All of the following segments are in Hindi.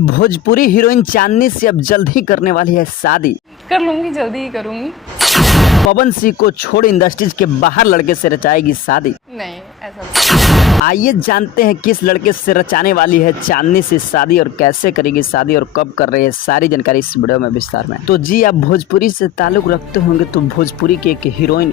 भोजपुरी हीरोइन चांदनी से अब जल्द ही करने वाली है शादी। कर लूंगी, जल्दी ही करूंगी। पवन सिंह को छोड़ इंडस्ट्रीज के बाहर लड़के से रचाएगी शादी। नहीं, ऐसा नहीं। आइए जानते हैं किस लड़के से रचाने वाली है चांदनी से शादी और कैसे करेगी शादी और कब कर रही है, सारी जानकारी इस वीडियो में विस्तार में। तो जी, आप भोजपुरी से ताल्लुक रखते होंगे तो भोजपुरी की एक हीरोइन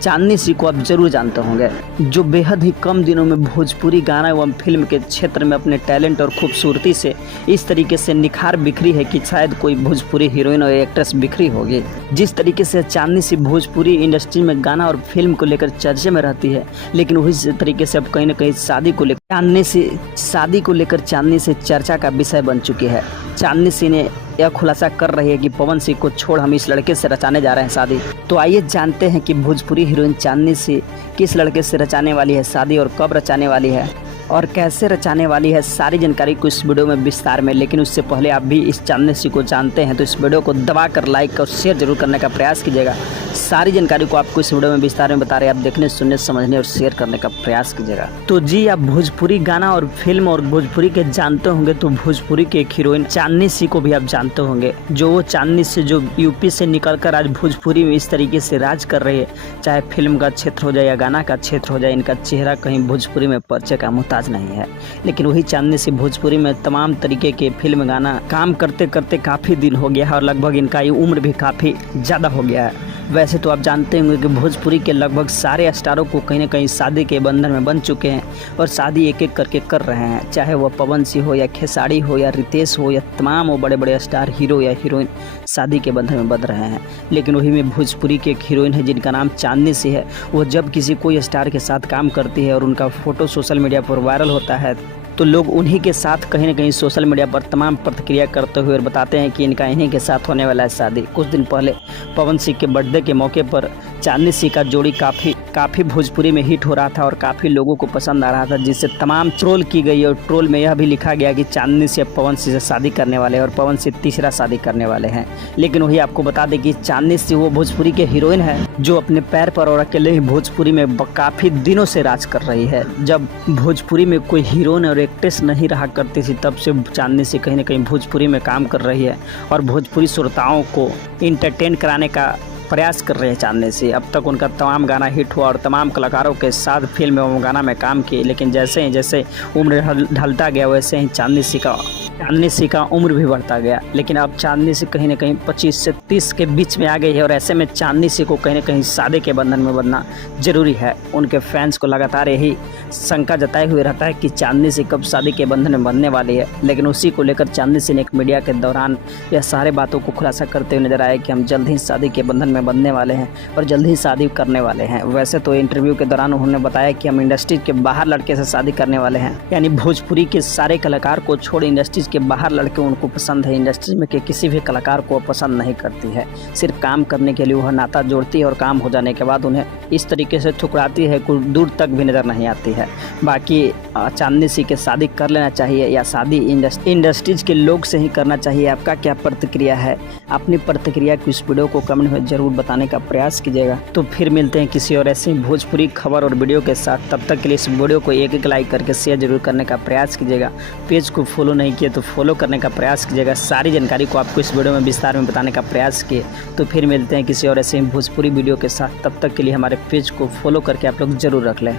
चांदनी सिंह को आप जरूर जानते होंगे, जो बेहद ही कम दिनों में भोजपुरी गाना एवं फिल्म के क्षेत्र में अपने टैलेंट और खूबसूरती से इस तरीके से निखार बिखरी है कि शायद कोई भोजपुरी हीरोइन और एक्ट्रेस बिखरी होगी। जिस तरीके से चांदनी सिंह भोजपुरी इंडस्ट्री में गाना और फिल्म को लेकर चर्चे में रहती है, लेकिन उसी तरीके से अब कहीं ना कहीं शादी को लेकर चांदनी से चर्चा का विषय बन चुकी है। चांदनी सिंह ने यह खुलासा कर रही है कि पवन सिंह को छोड़ हम इस लड़के से रचाने जा रहे हैं शादी। तो आइए जानते हैं कि भोजपुरी हीरोइन चांदनी सिंह किस लड़के से रचाने वाली है शादी और कब रचाने वाली है और कैसे रचाने वाली है, सारी जानकारी को इस वीडियो में विस्तार में। लेकिन उससे पहले आप भी इस चांदनी सिंह को जानते हैं तो इस वीडियो को दबाकर लाइक और शेयर जरूर करने का प्रयास कीजिएगा। सारी जानकारी को आपको इस वीडियो में विस्तार में बता रहे हैं, आप देखने, सुनने, समझने और शेयर करने का प्रयास कीजिएगा। तो जी, आप भोजपुरी गाना और फिल्म और भोजपुरी के जानते होंगे तो भोजपुरी के एक हीरोइन चांदनी सिंह को भी आप जानते होंगे, जो वो चांदनी से जो यूपी से निकलकर आज भोजपुरी में इस तरीके से राज कर रही है। चाहे फिल्म का क्षेत्र हो जाए या गाना का क्षेत्र हो जाए, इनका चेहरा कहीं भोजपुरी में परिचय का मोहताज नहीं है। लेकिन वही चांदनी सिंह भोजपुरी में तमाम तरीके के फिल्म गाना काम करते करते काफ़ी दिन हो गया है और लगभग इनका ये उम्र भी काफ़ी ज़्यादा हो गया है। वैसे तो आप जानते होंगे कि भोजपुरी के लगभग सारे स्टारों को कहीं ना कहीं शादी के बंधन में बन चुके हैं और शादी एक एक करके कर रहे हैं, चाहे वह पवन सिंह हो या खेसारी हो या रितेश हो या तमाम वो बड़े बड़े स्टार हीरो या हीरोइन शादी के बंधन में बंध रहे हैं। लेकिन वही में भोजपुरी की एक हीरोइन है जिनका नाम चांदनी सिंह है। वो जब किसी कोई स्टार के साथ काम करती है और उनका फ़ोटो सोशल मीडिया पर वायरल होता है तो लोग उन्हीं के साथ कहीं ना कहीं सोशल मीडिया पर तमाम प्रतिक्रिया करते हुए और बताते हैं कि इनका इन्हीं के साथ होने वाला है शादी। कुछ दिन पहले पवन सिंह के बर्थडे के मौके पर चांदनी सिंह का जोड़ी काफ़ी भोजपुरी में हिट हो रहा था और काफ़ी लोगों को पसंद आ रहा था, जिससे तमाम ट्रोल की गई और ट्रोल में यह भी लिखा गया कि चांदनी सिंह पवन सिंह से शादी करने वाले हैं और पवन सिंह तीसरा शादी करने वाले हैं। लेकिन वही आपको बता दें कि चांदनी सिंह वो भोजपुरी के हीरोइन है जो अपने पैर पर और अकेले ही भोजपुरी में काफ़ी दिनों से राज कर रही है। जब भोजपुरी में कोई हीरोइन और एक्ट्रेस नहीं रहा करती थी, तब से चांदनी सिंह कहीं ना कहीं भोजपुरी में काम कर रही है और भोजपुरी श्रोताओं को इंटरटेन कराने का प्रयास कर रहे हैं चांदनी सिंह। अब तक उनका तमाम गाना हिट हुआ और तमाम कलाकारों के साथ फिल्म एवं गाना में काम किए, लेकिन जैसे उम्र ढलता गया वैसे ही चांदनी सिंह का उम्र भी बढ़ता गया। लेकिन अब चांदनी सिंह कहीं ना कहीं 25 से 30 के बीच में आ गई है और ऐसे में चांदनी सिंह को कहीं ना कहीं शादी के बंधन में बंधना जरूरी है। उनके फैंस को लगातार यही शंका जताए हुए रहता है कि चांदनी सिंह कब शादी के बंधन में बंधने वाली है। लेकिन उसी को लेकर चांदनी सिंह ने एक मीडिया के दौरान यह सारे बातों को खुलासा करते हुए नजर आए कि हम जल्द ही शादी के बंधन में बंधने वाले हैं और जल्द ही शादी करने वाले हैं। वैसे तो इंटरव्यू के दौरान उन्होंने बताया कि हम इंडस्ट्री के बाहर लड़के से शादी करने वाले हैं, यानी भोजपुरी के सारे कलाकार को छोड़ इंडस्ट्री के बाहर लड़के उनको पसंद है। इंडस्ट्री में के किसी भी कलाकार को पसंद नहीं करती है, सिर्फ काम करने के लिए वह नाता जोड़ती है और काम हो जाने के बाद उन्हें इस तरीके से ठुकराती है, कुछ दूर तक भी नज़र नहीं आती है। बाकी चांदनी सिंह के शादी कर लेना चाहिए या शादी इंडस्ट्रीज के लोग से ही करना चाहिए, आपका क्या प्रतिक्रिया है? अपनी प्रतिक्रिया को इस वीडियो को कमेंट में जरूर बताने का प्रयास कीजिएगा। तो फिर मिलते हैं किसी और ऐसी भोजपुरी खबर और वीडियो के साथ। तब तक के लिए इस वीडियो को एक लाइक करके शेयर जरूर करने का प्रयास कीजिएगा। पेज को फॉलो नहीं किए तो फॉलो करने का प्रयास कीजिएगा। सारी जानकारी को आपको इस वीडियो में विस्तार में बताने का प्रयास किए। तो फिर मिलते हैं किसी और ऐसे भोजपुरी वीडियो के साथ। तब तक के लिए हमारे पेज को फॉलो करके आप लोग जरूर रख लें।